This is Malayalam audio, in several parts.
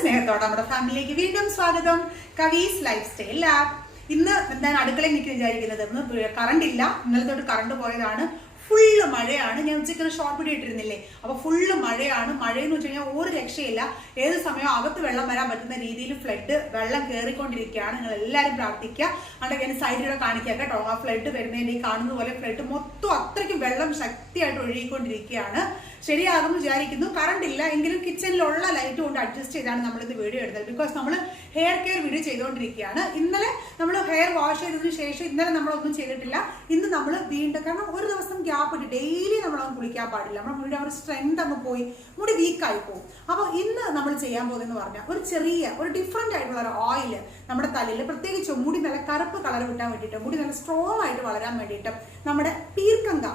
സ്നേഹത്തോടെ നമ്മുടെ ഫാമിലിയിലേക്ക് വീണ്ടും സ്വാഗതം. കവീസ് ലൈഫ് സ്റ്റൈൽ ലാബ്. ഇന്ന് എന്താണ് അടുക്കളയിൽ നിൽക്കുക വിചാരിക്കുന്നത്? ഇന്ന് കറണ്ട് ഇല്ല, ഇന്നലെ തൊട്ട് കറണ്ട് പോയതാണ്. ഫുള്ള് മഴയാണ്. ഞാൻ ഉച്ചയ്ക്ക് ഷോർട്ട് വീഡിയോ ഇട്ടിരുന്നില്ലേ? അപ്പോൾ ഫുള്ള് മഴയാണ്. മഴയെന്ന് വെച്ച് കഴിഞ്ഞാൽ ഒരു രക്ഷയില്ല. ഏത് സമയവും അകത്ത് വെള്ളം വരാൻ പറ്റുന്ന രീതിയിൽ ഫ്ലഡ് വെള്ളം കയറിക്കൊണ്ടിരിക്കുകയാണ്. നിങ്ങൾ എല്ലാവരും പ്രാർത്ഥിക്കുക. അവിടെ ഞാൻ സൈഡിലൂടെ കാണിക്കാം കേട്ടോ. ആ ഫ്ലഡ് വരുന്നതിൻ്റെ ഈ കാണുന്ന പോലെ ഫ്ലഡ് മൊത്തം അത്രയ്ക്കും വെള്ളം ശക്തിയായിട്ട് ഒഴുകിക്കൊണ്ടിരിക്കുകയാണ്. ശരിയാകുമെന്ന് വിചാരിക്കുന്നു. കറണ്ട് ഇല്ല എങ്കിലും കിച്ചണിലുള്ള ലൈറ്റ് കൊണ്ട് അഡ്ജസ്റ്റ് ചെയ്താണ് നമ്മളിത് വീഡിയോ എടുത്തത്. ബിക്കോസ് നമ്മൾ ഹെയർ കെയർ വീഡിയോ ചെയ്തുകൊണ്ടിരിക്കുകയാണ്. ഇന്നലെ നമ്മൾ ഹെയർ വാഷ് ചെയ്തതിന് ശേഷം ഇന്നലെ നമ്മളൊന്നും ചെയ്തിട്ടില്ല. ഇന്ന് നമ്മൾ വീണ്ടും, കാരണം ഒരു ദിവസം ഗ്യാപ്പ് ഇട്ട് ഡെയിലി നമ്മളൊന്നും കുളിക്കാൻ പാടില്ല. നമ്മുടെ മുടിയുടെ ഒരു സ്ട്രെങ്ത് അങ്ങ് പോയി മുടി വീക്കായി പോകും. അപ്പോൾ ഇന്ന് നമ്മൾ ചെയ്യാൻ പോകുന്നതെന്ന് പറഞ്ഞാൽ ഒരു ഡിഫറെൻ്റ് ആയിട്ടുള്ള ഒരു ഓയിൽ നമ്മുടെ തലയിൽ, പ്രത്യേകിച്ച് മുടി നല്ല കറുപ്പ് കളർ കിട്ടാൻ വേണ്ടിയിട്ട്, മുടി നല്ല സ്ട്രോങ് ആയിട്ട് വളരാൻ വേണ്ടിയിട്ട് നമ്മുടെ പീർക്കങ്ക,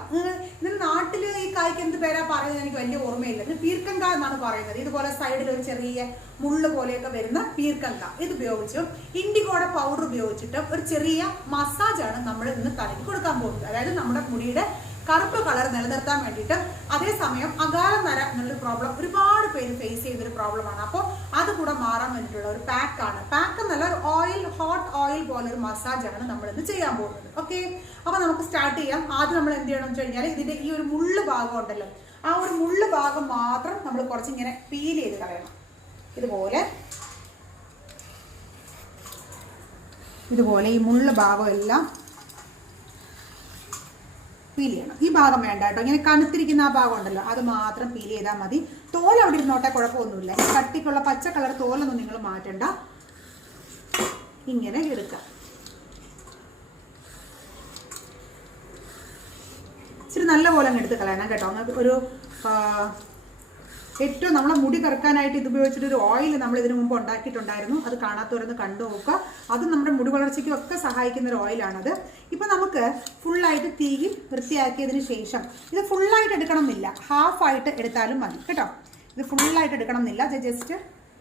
ഇതിന് നാട്ടിൽ ഈ കായ്ക്ക് എന്ത് പേരാ പറയുന്നത് എനിക്ക് വലിയ ഓർമ്മയില്ല. ഇത് പീർക്കങ്ക എന്നാണ് പറയുന്നത്. ഇതുപോലെ സൈഡിൽ ഒരു ചെറിയ മുള്ളു പോലെയൊക്കെ വരുന്ന പീർക്കങ്ക ഇത് ഉപയോഗിച്ചു ഇൻഡിഗോയുടെ പൗഡർ ഉപയോഗിച്ചിട്ട് ഒരു ചെറിയ മസാജാണ് നമ്മൾ ഇന്ന് തലയ്ക്ക് കൊടുക്കാൻ പോകുന്നത്. അതായത് നമ്മുടെ മുടിയുടെ കറുപ്പ് കളർ നിലനിർത്താൻ വേണ്ടിയിട്ട്. അതേസമയം അകാല നര എന്നുള്ളൊരു പ്രോബ്ലം ഒരുപാട് പേര് ഫേസ് ചെയ്തൊരു പ്രോബ്ലമാണ്. അപ്പോൾ അത് കൂടെ മാറാൻ വേണ്ടിയിട്ടുള്ള ഒരു പാക്കാണ്. പാക്ക് എന്നല്ല, ഒരു ഓയിൽ, ഹോട്ട് ഓയിൽ പോലെ ഒരു മസാജാണ് നമ്മൾ ഇന്ന് ചെയ്യാൻ പോകുന്നത്. ഓക്കെ, അപ്പോൾ നമുക്ക് സ്റ്റാർട്ട് ചെയ്യാം. ആദ്യം നമ്മൾ എന്ത് ചെയ്യണം എന്ന് വെച്ച് കഴിഞ്ഞാൽ ഇതിൻ്റെ ഈ ഒരു മുള്ളു ഭാഗം ഉണ്ടല്ലോ, ആ ഒരു മുള്ളു ഭാഗം മാത്രം നമ്മൾ കുറച്ചിങ്ങനെ പീൽ ചെയ്ത് കളയണം. ഇതുപോലെ ഈ മുള്ളു ഭാഗം എല്ലാം പീൽ ചെയ്യണം. ഈ ഭാഗം വേണ്ട കേട്ടോ. ഇങ്ങനെ കനുത്തിരിക്കുന്ന ആ ഭാഗം ഉണ്ടല്ലോ, അത് മാത്രം പീൽ ചെയ്താൽ മതി. തോൽ അവിടെ ഇരുന്നോട്ടെ, കുഴപ്പമൊന്നുമില്ല. ഈ കട്ടിക്കുള്ള പച്ച കളർ തോലൊന്നും നിങ്ങൾ മാറ്റണ്ട. ഇങ്ങനെ എടുക്കാം. ഇച്ചിരി നല്ല പോലെ അങ്ങ് എടുത്ത് കളയണം കേട്ടോ. അങ്ങനെ ഒരു ഏറ്റവും നമ്മളെ മുടി കറക്കാനായിട്ട് ഇത് ഉപയോഗിച്ചിട്ടൊരു ഓയിൽ നമ്മൾ ഇതിനു മുമ്പ് ഉണ്ടാക്കിയിട്ടുണ്ടായിരുന്നു. അത് കാണാത്തവരൊന്ന് കണ്ടു നോക്കുക. അത് നമ്മുടെ മുടി വളർച്ചയ്ക്കും ഒക്കെ സഹായിക്കുന്ന ഒരു ഓയിലാണത്. ഇപ്പം നമുക്ക് ഫുള്ളായിട്ട് തീയിൽ വൃത്തിയാക്കിയതിന് ശേഷം, ഇത് ഫുള്ളായിട്ട് എടുക്കണം എന്നില്ല, ഹാഫായിട്ട് എടുത്താലും മതി കേട്ടോ. ഇത് ഫുള്ളായിട്ട് എടുക്കണം എന്നില്ല, ജസ്റ്റ്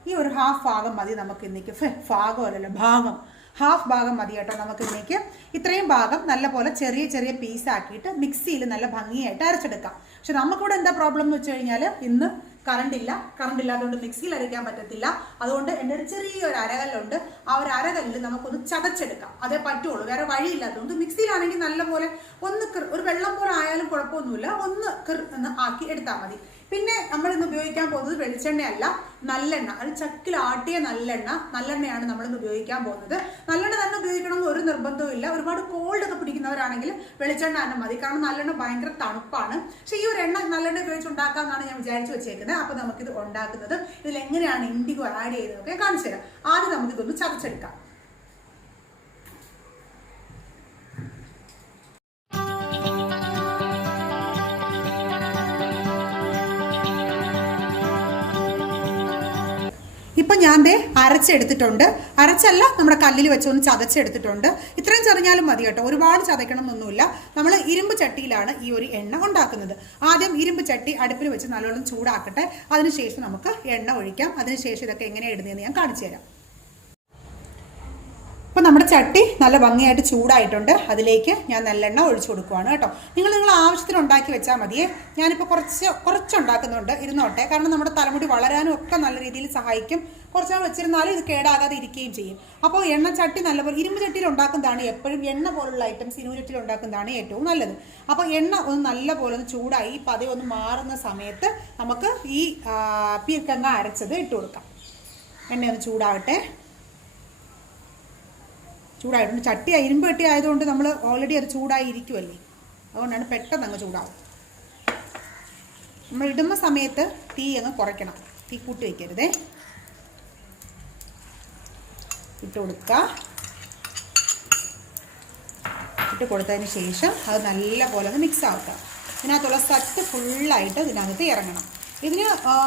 ഈ ഒരു ഹാഫ് ഭാഗം മതി നമുക്ക് ഇന്നേക്ക്. ഭാഗമല്ലല്ലോ, ഭാഗം, ഹാഫ് ഭാഗം മതി കേട്ടോ നമുക്ക് ഇന്നേക്ക്. ഇത്രയും ഭാഗം നല്ലപോലെ ചെറിയ ചെറിയ പീസാക്കിയിട്ട് മിക്സിയിൽ നല്ല ഭംഗിയായിട്ട് അരച്ചെടുക്കാം. പക്ഷെ നമുക്കിവിടെ എന്താ പ്രോബ്ലം എന്ന് വെച്ച് കഴിഞ്ഞാൽ ഇന്ന് കറണ്ട് ഇല്ലാത്തതുകൊണ്ട് മിക്സിയിൽ അരയ്ക്കാൻ പറ്റത്തില്ല. അതുകൊണ്ട് എൻ്റെ ഒരു ചെറിയൊരു അരകല്ലുണ്ട്. ആ ഒരു അരകല്ലിൽ നമുക്കൊന്ന് ചതച്ചെടുക്കാം. അതേ പറ്റുള്ളൂ, വേറെ വഴിയില്ലാത്തതുകൊണ്ട്. മിക്സിയിലാണെങ്കിൽ നല്ലപോലെ ഒന്ന് ഒരു വെള്ളം പോലെ ആയാലും കുഴപ്പമൊന്നുമില്ല, ഒന്ന് ആക്കി എടുത്താൽ മതി. പിന്നെ നമ്മൾ ഇന്ന് ഉപയോഗിക്കാൻ പോകുന്നത് വെളിച്ചെണ്ണയല്ല, നല്ലെണ്ണ. അത് ചക്കിൽ ആട്ടിയ നല്ലെണ്ണയാണ് നമ്മളിന്ന് ഉപയോഗിക്കാൻ പോകുന്നത്. നല്ലെണ്ണ തന്നെ ഉപയോഗിക്കണമെന്ന് ഒരു നിർബന്ധവും ഇല്ല. ഒരുപാട് കോൾഡ് ഒക്കെ പിടിക്കുന്നവരാണെങ്കിൽ വെളിച്ചെണ്ണ തന്നെ മതി, കാരണം നല്ലെണ്ണ ഭയങ്കര തണുപ്പാണ്. പക്ഷെ ഈ ഒരു നല്ലെണ്ണ ഉപയോഗിച്ച് ഉണ്ടാക്കാമെന്നാണ് ഞാൻ വിചാരിച്ചു വെച്ചേക്കുന്നത്. അപ്പോൾ നമുക്കിത് ഉണ്ടാക്കുന്നത്, ഇതിൽ എങ്ങനെയാണ് ഇൻഡിഗോ ആഡ് ചെയ്തതൊക്കെ കാണിച്ചു തരാം. ആദ്യം നമുക്കിതൊന്ന് ചതച്ചെടുക്കാം. ഇപ്പം ഞാൻ അരച്ചെടുത്തിട്ടുണ്ട്. അരച്ചല്ല, നമ്മുടെ കല്ലിൽ വെച്ചൊന്ന് ചതച്ചെടുത്തിട്ടുണ്ട്. ഇത്രയും ചതഞ്ഞാലും മതി കേട്ടോ, ഒരുപാട് ചതയ്ക്കണം എന്നൊന്നുമില്ല. നമ്മൾ ഇരുമ്പ് ചട്ടിയിലാണ് ഈ ഒരു എണ്ണ ഉണ്ടാക്കുന്നത്. ആദ്യം ഇരുമ്പ് ചട്ടി അടുപ്പിൽ വെച്ച് നല്ലോണം ചൂടാക്കട്ടെ. അതിനുശേഷം നമുക്ക് എണ്ണ ഒഴിക്കാം. അതിനുശേഷം ഇതൊക്കെ എങ്ങനെയാണ് ഇടുന്നതെന്ന് ഞാൻ കാണിച്ചു തരാം. അപ്പോൾ നമ്മുടെ ചട്ടി നല്ല ഭംഗിയായിട്ട് ചൂടായിട്ടുണ്ട്. അതിലേക്ക് ഞാൻ നല്ലെണ്ണ ഒഴിച്ചു കൊടുക്കുവാണ് കേട്ടോ. നിങ്ങൾ ആവശ്യത്തിന് ഉണ്ടാക്കി വെച്ചാൽ മതിയേ. ഞാനിപ്പോൾ കുറച്ച് ഉണ്ടാക്കുന്നുണ്ട്, ഇരുന്നോട്ടെ. കാരണം നമ്മുടെ തലമുടി വളരാനും ഒക്കെ നല്ല രീതിയിൽ സഹായിക്കും. കുറച്ച് നാൾ വെച്ചിരുന്നാലും ഇത് കേടാകാതെ ഇരിക്കുകയും ചെയ്യും. അപ്പോൾ എണ്ണ ചട്ടി നല്ലപോലെ, ഇരുമ്പ് ചട്ടിയിൽ ഉണ്ടാക്കുന്നതാണ് എപ്പോഴും, എണ്ണ പോലുള്ള ഐറ്റംസ് ഇരുമ്പ് ചട്ടിയിൽ ഉണ്ടാക്കുന്നതാണ് ഏറ്റവും നല്ലത്. അപ്പോൾ എണ്ണ ഒന്ന് നല്ലപോലെ ഒന്ന് ചൂടായി പതിയെ ഒന്ന് മാറുന്ന സമയത്ത് നമുക്ക് ഈ പീർക്കങ്ങ അരച്ചത് ഇട്ട് കൊടുക്കാം. എണ്ണ ഒന്ന് ചൂടാവട്ടെ. ചൂടായിട്ടുണ്ട്. ചട്ടി ഇരുമ്പ് ചട്ടി ആയതുകൊണ്ട് നമ്മൾ ഓൾറെഡി അത് ചൂടായി ഇരിക്കുമല്ലേ, അതുകൊണ്ടാണ് പെട്ടെന്ന് അങ്ങ് ചൂടാവും. നമ്മൾ ഇടുന്ന സമയത്ത് തീ അങ്ങ് കുറയ്ക്കണം, തീ കൂട്ടി വയ്ക്കരുതേ. ഇട്ട് കൊടുക്കുക. ഇട്ട് കൊടുത്തതിന് ശേഷം അത് നല്ല പോലെ ഒന്ന് മിക്സ് ആക്കുക. ഇതിനകത്തുള്ള സത്ത് ഫുള്ളായിട്ട് ഇതിനകത്ത് ഇറങ്ങണം. ഇതിന്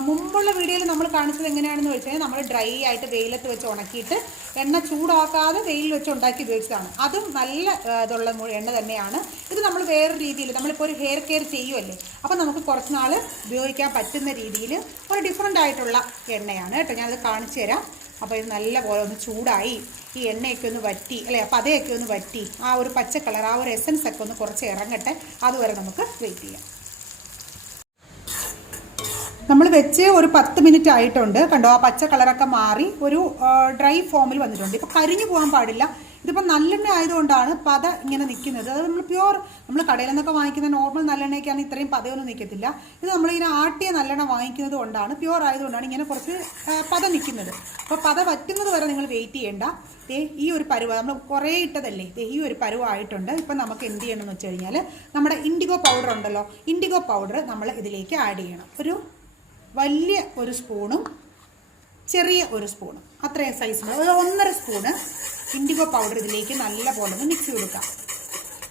മുമ്പുള്ള വീഡിയോയിൽ നമ്മൾ കാണിച്ചത് എങ്ങനെയാണെന്ന് വെച്ചാൽ നമ്മൾ ഡ്രൈ ആയിട്ട് വെയിലത്ത് വെച്ച് ഉണക്കിയിട്ട് എണ്ണ ചൂടാക്കാതെ വെയിലിൽ വെച്ച് ഉണ്ടാക്കി ഉപയോഗിച്ചതാണ്. അതും നല്ല ഇതുള്ള എണ്ണ തന്നെയാണ്. ഇത് നമ്മൾ വേറൊരു രീതിയിൽ, നമ്മളിപ്പോൾ ഒരു ഹെയർ കെയർ ചെയ്യുമല്ലേ, അപ്പോൾ നമുക്ക് കുറച്ച് നാൾ ഉപയോഗിക്കാൻ പറ്റുന്ന രീതിയിൽ ഒരു ഡിഫറെൻ്റ് ആയിട്ടുള്ള എണ്ണയാണ് കേട്ടോ. ഞാനത് കാണിച്ചു തരാം. അപ്പോൾ ഇത് നല്ല പോലെ ഒന്ന് ചൂടായി, ഈ എണ്ണയൊക്കെ ഒന്ന് വറ്റി, അല്ലേ, പതയൊക്കെ ഒന്ന് വറ്റി, ആ ഒരു പച്ച കളർ, ആ ഒരു എസൻസ് ഒക്കെ ഒന്ന് കുറച്ച് ഇറങ്ങട്ടെ. അതുവരെ നമുക്ക് വെയിറ്റ് ചെയ്യാം. നമ്മൾ വെച്ച് ഒരു 10 മിനിറ്റ് ആയിട്ടുണ്ട്. കണ്ടോ, ആ പച്ച കളറൊക്കെ മാറി ഒരു ഡ്രൈ ഫോമിൽ വന്നിട്ടുണ്ട്. ഇപ്പോൾ കരിഞ്ഞു പോകാൻ പാടില്ല. ഇതിപ്പോൾ നല്ലെണ്ണ ആയതുകൊണ്ടാണ് പത ഇങ്ങനെ നിൽക്കുന്നത്. അത് നമ്മൾ കടയിൽ നിന്നൊക്കെ വാങ്ങിക്കുന്ന നോർമൽ നല്ലെണ്ണയ്ക്കാണ് ഇത്രയും പതയൊന്നും നിൽക്കത്തില്ല. ഇത് നമ്മളിങ്ങനെ ആട്ടിയ നല്ലെണ്ണ വാങ്ങിക്കുന്നത് കൊണ്ടാണ്, പ്യുവർ ആയതുകൊണ്ടാണ് ഇങ്ങനെ കുറച്ച് പത നിൽക്കുന്നത്. അപ്പോൾ പത വറ്റുന്നത് വരെ നിങ്ങൾ വെയിറ്റ് ചെയ്യേണ്ട. ഈ ഒരു പരുവ നമ്മൾ കുറേ ഇട്ടതല്ലേ, ഈ ഒരു പരുവായിട്ടുണ്ട്. ഇപ്പം നമുക്ക് എന്ത് ചെയ്യണമെന്ന് വെച്ച് കഴിഞ്ഞാൽ നമ്മുടെ ഇൻഡിഗോ പൗഡർ ഉണ്ടല്ലോ, ഇൻഡിഗോ പൗഡർ നമ്മൾ ഇതിലേക്ക് ആഡ് ചെയ്യണം. ഒരു വലിയ ഒരു സ്പൂണും ചെറിയ ഒരു സ്പൂണും അത്രയും സൈസിന് ഒരു 1.5 സ്പൂണ് ഇൻഡിഗോ പൗഡർ ഇതിലേക്ക് നല്ല പോലെ ഒന്ന് മിക്സ് ചെയ്ത് കൊടുക്കാം.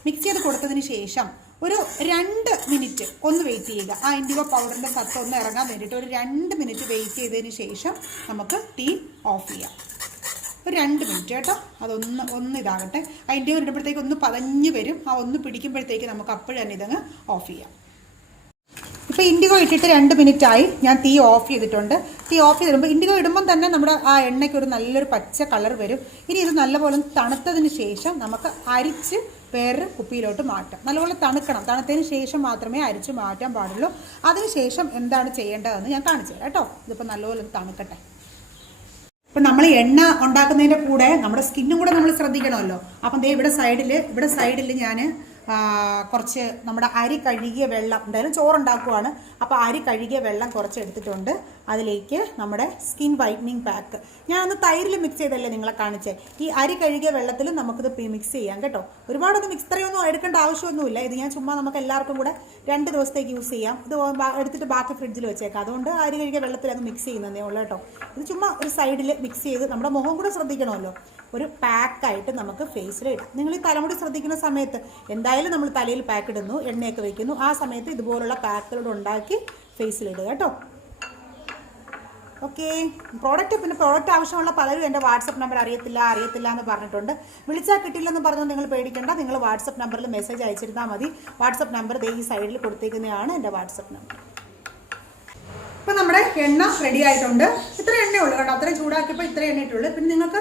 മിക്സ് ചെയ്ത് കൊടുത്തതിന് ശേഷം ഒരു 2 മിനിറ്റ് ഒന്ന് വെയിറ്റ് ചെയ്യുക. ആ ഇൻഡിഗോ പൗഡറിൻ്റെ സത്ത് ഒന്ന് ഇറങ്ങാൻ വേണ്ടിയിട്ട് ഒരു 2 മിനിറ്റ് വെയിറ്റ് ചെയ്തതിന് ശേഷം നമുക്ക് തീ ഓഫ് ചെയ്യാം. ഒരു 2 മിനിറ്റ് കേട്ടോ, അതൊന്ന് ഇതാകട്ടെ. ആ ഇൻഡിഗോ ഇടുമ്പോഴത്തേക്ക് ഒന്ന് പതഞ്ഞ് വരും. ആ ഒന്ന് പിടിക്കുമ്പോഴത്തേക്ക് നമുക്ക് അപ്പോൾ തന്നെ ഇതങ്ങ് ഓഫ് ചെയ്യാം. ഇപ്പോൾ ഇൻഡിഗോ ഇട്ടിട്ട് 2 മിനിറ്റ് ആയി. ഞാൻ തീ ഓഫ് ചെയ്തിട്ടുണ്ട്. തീ ഓഫ് ചെയ്തിടുമ്പോൾ ഇൻഡിഗോ ഇടുമ്പം തന്നെ നമ്മുടെ ആ എണ്ണയ്ക്ക് ഒരു നല്ലൊരു പച്ച കളർ വരും. ഇനി ഇത് നല്ലപോലെ തണുത്തതിന് ശേഷം നമുക്ക് അരിച്ച് വേറെ കുപ്പിയിലോട്ട് മാറ്റാം. നല്ലപോലെ തണുക്കണം. തണുത്തതിന് ശേഷം മാത്രമേ അരിച്ച് മാറ്റാൻ പാടുള്ളൂ. അതിനുശേഷം എന്താണ് ചെയ്യേണ്ടതെന്ന് ഞാൻ കാണിച്ചു തരാം കേട്ടോ. ഇതിപ്പോൾ നല്ലപോലെ തണുക്കട്ടെ. ഇപ്പം നമ്മൾ എണ്ണ ഉണ്ടാക്കുന്നതിൻ്റെ കൂടെ നമ്മുടെ സ്കിന്നും കൂടെ നമ്മൾ ശ്രദ്ധിക്കണമല്ലോ. അപ്പം ദേ ഇവിടെ സൈഡിൽ ഞാൻ കുറച്ച് നമ്മുടെ അരി കഴുകിയ വെള്ളം, എന്തായാലും ചോറുണ്ടാക്കുവാണ്, അപ്പോൾ അരി കഴുകിയ വെള്ളം കുറച്ച് എടുത്തിട്ടുണ്ട്. അതിലേക്ക് നമ്മുടെ സ്കിൻ വൈറ്റനിങ് പാക്ക് ഞാനൊന്ന് തൈരിൽ മിക്സ് ചെയ്തല്ലേ നിങ്ങളെ കാണിച്ചേ. ഈ അരി കഴുകിയ വെള്ളത്തിൽ നമുക്കിത് മിക്സ് ചെയ്യാം കേട്ടോ. ഒരുപാടൊന്നും ഇത്രയൊന്നും എടുക്കേണ്ട ആവശ്യമൊന്നുമില്ല. ഇത് ഞാൻ ചുമ്മാ നമുക്ക് എല്ലാവർക്കും കൂടെ 2 ദിവസത്തേക്ക് യൂസ് ചെയ്യാം. ഇത് എടുത്തിട്ട് ബാക്കി ഫ്രിഡ്ജിൽ വെച്ചേക്കാം. അതുകൊണ്ട് അരി കഴുകിയ വെള്ളത്തിൽ അത് മിക്സ് ചെയ്യുന്നതേ ഉള്ളൂ കേട്ടോ. ഇത് ചുമ്മാ ഒരു സൈഡിൽ മിക്സ് ചെയ്ത് നമ്മുടെ മുഖം കൂടെ ശ്രദ്ധിക്കണമല്ലോ. ഒരു പാക്കായിട്ട് നമുക്ക് ഫേസിൽ ഇടാം. നിങ്ങൾ ഈ തലമുടി ശ്രദ്ധിക്കുന്ന സമയത്ത് എന്തായാലും നമ്മൾ തലയിൽ പാക്ക് ഇടുന്നു, എണ്ണയൊക്കെ വയ്ക്കുന്നു, ആ സമയത്ത് ഇതുപോലുള്ള പാക്കുകൾ ഉണ്ടാക്കി ഫേസിലിടുക കേട്ടോ. ഓക്കെ, പ്രോഡക്റ്റ് ആവശ്യമുള്ള പലരും എൻ്റെ വാട്സപ്പ് നമ്പർ അറിയത്തില്ല എന്ന് പറഞ്ഞിട്ടുണ്ട്. വിളിച്ചാൽ കിട്ടില്ലെന്ന് പറഞ്ഞു നിങ്ങൾ പേടിക്കേണ്ട. നിങ്ങൾ വാട്സപ്പ് നമ്പറിൽ മെസ്സേജ് അയച്ചിരുന്നാൽ മതി. വാട്സപ്പ് നമ്പർ ദേ ഈ സൈഡിൽ കൊടുത്തേക്കുന്നതാണ് എൻ്റെ വാട്സപ്പ് നമ്പർ. ഇപ്പം നമ്മുടെ എണ്ണ റെഡി ആയിട്ടുണ്ട്. ഇത്ര എണ്ണയുള്ളൂ കേട്ടോ. അത്രയും ചൂടാക്കിയപ്പോൾ ഇത്ര എണ്ണയിട്ടുള്ളൂ. പിന്നെ നിങ്ങൾക്ക്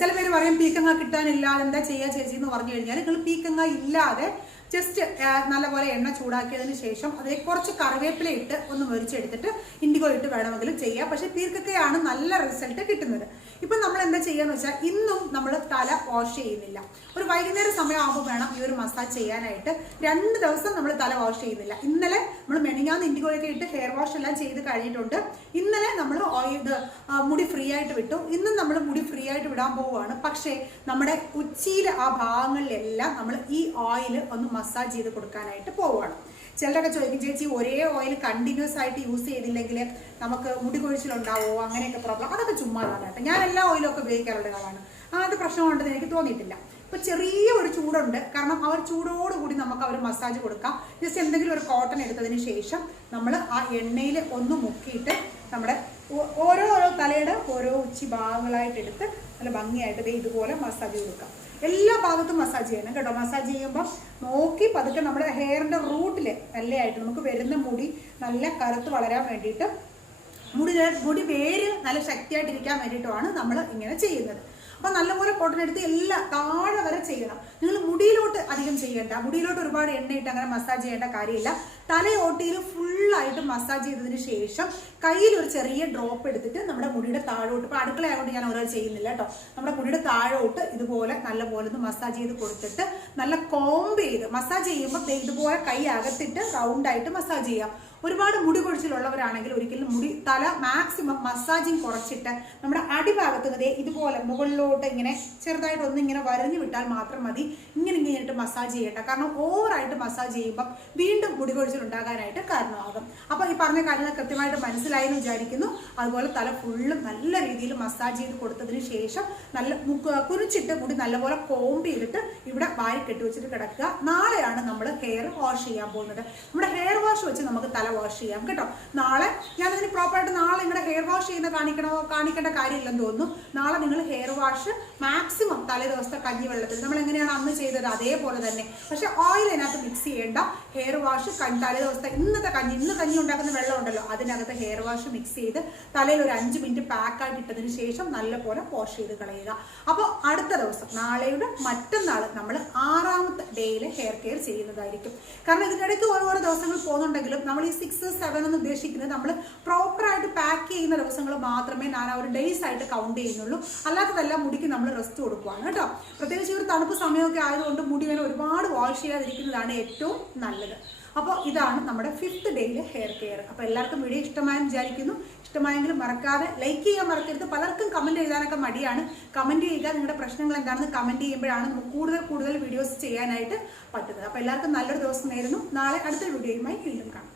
ചില പേര് പറയും പീക്കങ്ങ കിട്ടാനില്ല, എന്താ ചെയ്യുക ചേച്ചി എന്ന് പറഞ്ഞു കഴിഞ്ഞാൽ, നിങ്ങൾ പീക്കങ്ങ ഇല്ലാതെ ജസ്റ്റ് നല്ലപോലെ എണ്ണ ചൂടാക്കിയതിന് ശേഷം അതിലേക്ക് കുറച്ച് കറിവേപ്പില ഇട്ട് ഒന്ന് മുരിച്ചെടുത്തിട്ട് ഇൻഡിഗോ ഇട്ട് വേണമെങ്കിലും ചെയ്യാം. പക്ഷേ പീർക്കൊക്കെയാണ് നല്ല റിസൾട്ട് കിട്ടുന്നത്. ഇപ്പം നമ്മൾ എന്താ ചെയ്യാന്ന് വെച്ചാൽ, ഇന്നും നമ്മൾ തല വാഷ് ചെയ്യുന്നില്ല. ഒരു വൈകുന്നേരം സമയമാകുമ്പോൾ വേണം ഈ ഒരു മസാജ് ചെയ്യാനായിട്ട്. 2 ദിവസം നമ്മൾ തല വാഷ് ചെയ്യുന്നില്ല. ഇന്നലെ നമ്മൾ മെനിങ്ങാന്ന് ഇൻഡിഗോയൊക്കെ ഇട്ട് ഹെയർ വാഷ് എല്ലാം ചെയ്ത് കഴിഞ്ഞിട്ടുണ്ട്. ഇന്നലെ നമ്മൾ മുടി ഫ്രീ ആയിട്ട് വിട്ടു. ഇന്നും നമ്മൾ മുടി ഫ്രീ ആയിട്ട് വിടാൻ പോവുകയാണ്. പക്ഷേ നമ്മുടെ ഉച്ചിയിലെ ആ ഭാഗങ്ങളിലെല്ലാം നമ്മൾ ഈ ഓയിൽ ഒന്ന് മസാജ് ചെയ്ത് കൊടുക്കാനായിട്ട് പോവുകയാണ്. ചിലരൊക്കെ ചോദിക്കും, ചേച്ചി ഒരേ ഓയിൽ കണ്ടിന്യൂസ് ആയിട്ട് യൂസ് ചെയ്തില്ലെങ്കിൽ നമുക്ക് മുടി കൊഴിച്ചിലുണ്ടാവുമോ, അങ്ങനെയൊക്കെ പ്രോബ്ലം. അതൊക്കെ ചുമ്മാതാണ് കേട്ടോ. ഞാൻ എല്ലാ ഓയിലും ഒക്കെ ഉപയോഗിക്കാറുള്ള ആളാണ്. അത് പ്രശ്നമുണ്ടെന്ന് എനിക്ക് തോന്നിയിട്ടില്ല. ഇപ്പം ചെറിയ ഒരു ചൂടുണ്ട്. കാരണം ആ ഒരു ചൂടോടുകൂടി നമുക്ക് അവർ മസാജ് കൊടുക്കാം. ജസ്റ്റ് എന്തെങ്കിലും ഒരു കോട്ടൺ എടുത്തതിന് ശേഷം നമ്മൾ ആ എണ്ണയിൽ ഒന്ന് മുക്കിയിട്ട് നമ്മുടെ ഓരോ തലയുടെ ഓരോ ഉച്ചി ഭാഗങ്ങളായിട്ട് എടുത്ത് നല്ല ഭംഗിയായിട്ട് ഇതുപോലെ മസാജ് കൊടുക്കാം. എല്ലാ ഭാഗത്തും മസാജ് ചെയ്യണം കേട്ടോ. മസാജ് ചെയ്യുമ്പോൾ നോക്കി പതുക്കെ നമ്മുടെ ഹെയറിൻ്റെ റൂട്ടിൽ നല്ലതായിട്ട് നമുക്ക് വരുന്ന മുടി നല്ല കറുത്ത് വളരാൻ വേണ്ടിയിട്ട്, മുടി വേര് നല്ല ശക്തിയായിട്ടിരിക്കാൻ വേണ്ടിയിട്ടുമാണ് നമ്മൾ ഇങ്ങനെ ചെയ്യുന്നത്. അപ്പോൾ നല്ലപോലെ കോട്ടൺ എടുത്ത് എല്ലാം താഴെ വരെ ചെയ്യണം. നിങ്ങൾ മുടിയിലോട്ട് അധികം ചെയ്യേണ്ട. മുടിയിലോട്ട് ഒരുപാട് എണ്ണയിട്ട് അങ്ങനെ മസാജ് ചെയ്യേണ്ട കാര്യമില്ല. തലയോട്ടിയിൽ ഫുള്ളായിട്ട് മസാജ് ചെയ്തതിന് ശേഷം കയ്യിൽ ഒരു ചെറിയ ഡ്രോപ്പ് എടുത്തിട്ട് നമ്മുടെ മുടിയുടെ താഴോട്ട്, ഇപ്പോൾ അടുക്കളയായതുകൊണ്ട് ഞാൻ ഓരോ ചെയ്യുന്നില്ല കേട്ടോ, നമ്മുടെ മുടിയുടെ താഴോട്ട് ഇതുപോലെ നല്ലപോലെ ഒന്ന് മസാജ് ചെയ്ത് കൊടുത്തിട്ട് നല്ല കോംബ് ചെയ്ത് മസാജ് ചെയ്യുമ്പോൾ ഇതുപോലെ കൈ അകത്തിട്ട് റൗണ്ടായിട്ട് മസാജ് ചെയ്യാം. ഒരുപാട് മുടി കൊഴിച്ചിലുള്ളവരാണെങ്കിൽ ഒരിക്കലും തല മാക്സിമം മസാജിങ് കുറച്ചിട്ട് നമ്മുടെ അടിഭാഗത്ത് ഇതുപോലെ മുകളിലോട്ട് ഇങ്ങനെ ചെറുതായിട്ട് ഒന്നിങ്ങനെ വരഞ്ഞു വിട്ടാൽ മാത്രം മതി. ഇങ്ങനെ മസാജ് ചെയ്യട്ടെ. കാരണം ഓവറായിട്ട് മസാജ് ചെയ്യുമ്പോൾ വീണ്ടും മുടി കൊഴിച്ചിലുണ്ടാകാനായിട്ട് കാരണമാകും. അപ്പോൾ ഈ പറഞ്ഞ കാര്യങ്ങൾ കൃത്യമായിട്ട് മനസ്സിലായി എന്ന് വിചാരിക്കുന്നു. അതുപോലെ തല ഫുള്ളും നല്ല രീതിയിൽ മസാജ് ചെയ്ത് കൊടുത്തതിന് ശേഷം നല്ല കുനിച്ചിട്ട് മുടി നല്ലപോലെ കോംബ് ചെയ്തിട്ട് ഇവിടെ വാരി കെട്ടി വെച്ചിട്ട് കിടക്കുക. നാളെയാണ് നമ്മൾ ഹെയർ വാഷ് ചെയ്യാൻ പോകുന്നത്. നമ്മുടെ ഹെയർ വാഷ് വെച്ച് നമുക്ക് തല വാഷ് ചെയ്യാം കേട്ടോ. നാളെ ഞാനതിന് പ്രോപ്പറായിട്ട് നാളെ നാളെ നിങ്ങളുടെ ഹെയർ വാഷ് ചെയ്യുന്ന കാണിക്കേണ്ട കാര്യമില്ലെന്ന് തോന്നുന്നു. നാളെ നിങ്ങൾ ഹെയർ വാഷ് മാക്സിമം തലേ ദിവസത്തെ കഞ്ഞിവെള്ളത്തിൽ നമ്മൾ എങ്ങനെയാണ് അന്ന് ചെയ്തത് അതേപോലെ തന്നെ, പക്ഷെ ഓയിൽ അതിനകത്ത് മിക്സ് ചെയ്യേണ്ട. ഹെയർ വാഷ് തലേ ദിവസത്തെ ഇന്ന് കഞ്ഞി ഉണ്ടാക്കുന്ന വെള്ളം ഉണ്ടല്ലോ അതിനകത്ത് ഹെയർ വാഷ് മിക്സ് ചെയ്ത് തലയിൽ ഒരു 5 മിനിറ്റ് പാക്കായിട്ട് ഇട്ടതിന് ശേഷം നല്ലപോലെ വാഷ് ചെയ്ത് കളയുക. അപ്പോൾ അടുത്ത ദിവസം നാളെയുടെ മറ്റന്നാൾ നമ്മൾ 6ാമത്തെ ഡേയിൽ ഹെയർ കെയർ ചെയ്യുന്നതായിരിക്കും. കാരണം ഇതിനിടയ്ക്ക് ഓരോ ദിവസങ്ങൾ പോകുന്നുണ്ടെങ്കിലും നമ്മൾ ഈ 6, 7 എന്ന് ഉദ്ദേശിക്കുന്നത് നമ്മൾ പ്രോപ്പറായിട്ട് പാക്ക് ചെയ്യുന്ന ദിവസങ്ങൾ മാത്രമേ ഞാൻ ആ ഒരു ഡേയ്സ് ആയിട്ട് കൗണ്ട് ചെയ്യുന്നുള്ളൂ. അല്ലാത്തതെല്ലാം മുടിക്ക് നമ്മൾ റെസ്റ്റ് കൊടുക്കുകയാണ് കേട്ടോ. പ്രത്യേകിച്ച് ഒരു തണുപ്പ് സമയമൊക്കെ ആയതുകൊണ്ട് മുടി വേണം ഒരുപാട് വാഷ് ചെയ്യാതിരിക്കുന്നതാണ് ഏറ്റവും നല്ലത്. അപ്പോൾ ഇതാണ് നമ്മുടെ 5th ഡേയിലെ ഹെയർ കെയർ. അപ്പോൾ എല്ലാവർക്കും വീഡിയോ ഇഷ്ടമായെന്ന് വിചാരിക്കുന്നു. ഇഷ്ടമായെങ്കിലും മറക്കാതെ ലൈക്ക് ചെയ്യാൻ മറക്കരുത്. പലർക്കും കമൻറ്റ് എഴുതാനൊക്കെ മടിയാണ്. കമൻറ്റ് ചെയ്യുക, നിങ്ങളുടെ പ്രശ്നങ്ങൾ എന്താണെന്ന് കമൻറ്റ് ചെയ്യുമ്പോഴാണ് നമുക്ക് കൂടുതൽ വീഡിയോസ് ചെയ്യാനായിട്ട് പറ്റുന്നത്. അപ്പോൾ എല്ലാവർക്കും നല്ലൊരു ദിവസം നേരുന്നു. നാളെ അടുത്ത വീഡിയോയുമായി വീണ്ടും കാണാം.